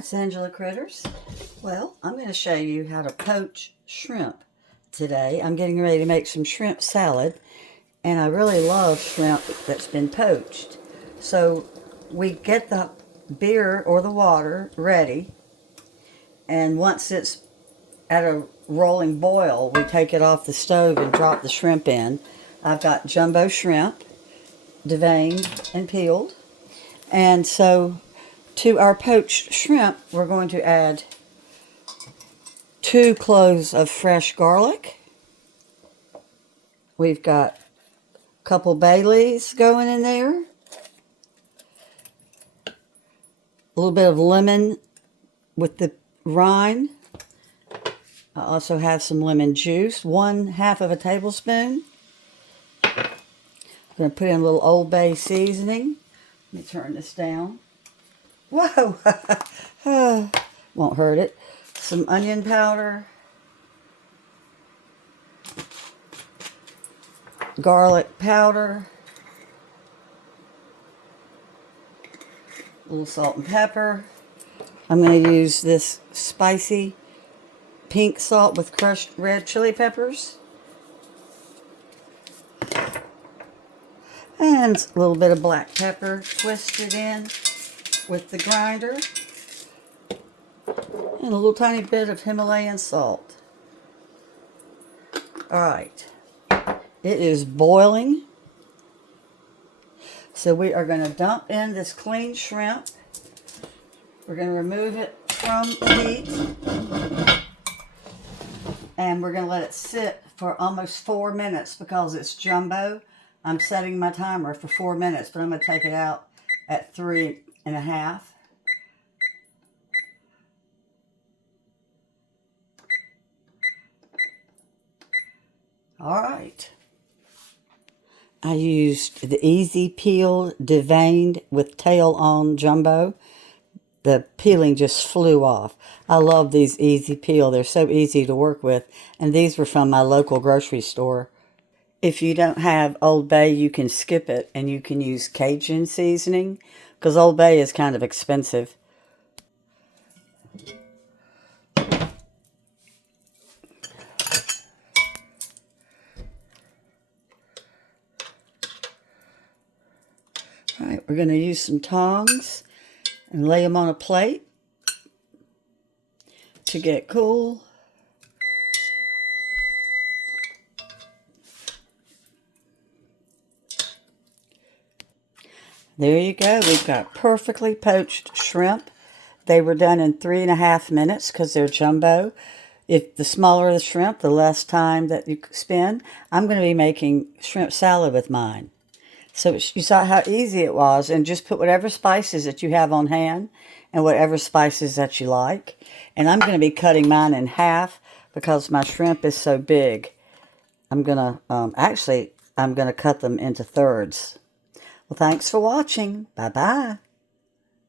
it's Angela Critters. Well, I'm going to show you how to poach shrimp today. I'm getting ready to make some shrimp salad, and I really love shrimp that's been poached. So we get the beer or the water ready, and once it's at a rolling boil, we take it off the stove and drop the shrimp in. I've got jumbo shrimp, deveined and peeled. And so to our poached shrimp, we're going to add 2 cloves of fresh garlic. We've got a couple bay leaves going in there. A little bit of lemon with the rind. I also have some lemon juice, 1/2 of a tablespoon. I'm going to put in a little Old Bay seasoning. Let me turn this down. Whoa! Won't hurt it. Some onion powder. Garlic powder. A little salt and pepper. I'm going to use this spicy pink salt with crushed red chili peppers. And a little bit of black pepper twisted in with the grinder. And a little tiny bit of Himalayan salt. Alright. It is boiling. So we are going to dump in this clean shrimp. We're going to remove it from the heat. And we're going to let it sit for almost 4 minutes because it's jumbo. I'm setting my timer for 4 minutes, but I'm going to take it out at 3.5. All right. I used the easy peel deveined with tail on jumbo. The peeling just flew off. I love these easy peel. They're so easy to work with. And these were from my local grocery store. If you don't have Old Bay, you can skip it and you can use Cajun seasoning because Old Bay is kind of expensive. All right, we're going to use some tongs and lay them on a plate to get cool. There you go. We've got perfectly poached shrimp. They were done in 3.5 minutes because they're jumbo. If the smaller the shrimp, the less time that you spend. I'm going to be making shrimp salad with mine. So you saw how easy it was, and just put whatever spices that you have on hand and whatever spices that you like. And I'm going to be cutting mine in half because my shrimp is so big. I'm going to, I'm going to cut them into thirds. Well, thanks for watching. Bye-bye.